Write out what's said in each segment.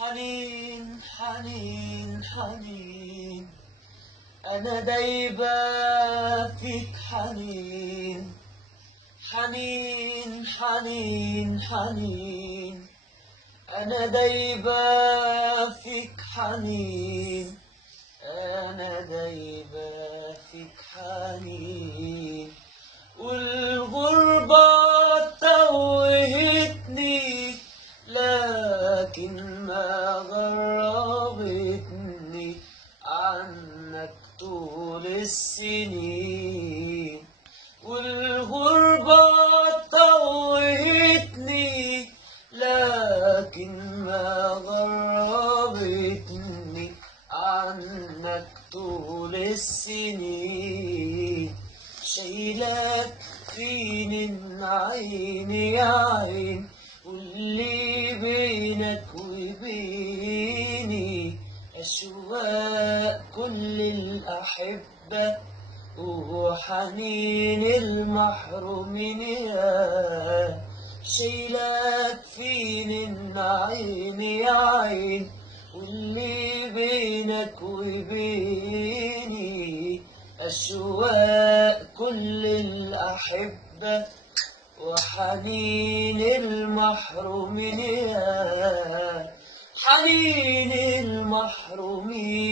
حنين حنين حنين، أنا دايبة فيك حنين. حنين حنين حنين، أنا دايبة فيك حنين. أنا دايبة فيك حنين، والغربة توهتني لكن ما غربتني عنك طول السنين. والغربة توهتني لكن ما غربتني عنك طول السنين. شايلك فين عيني يا عين، واللي بينك وبيني أشواق كل الأحبة وحنين المحرومين. يا شايلك فين عيني يا عين، واللي بينك وبيني أشواق كل الأحبة وحنين المحرومين. يا حنين المحرومين،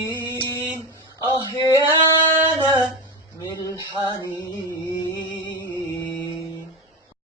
يانا من الحنين.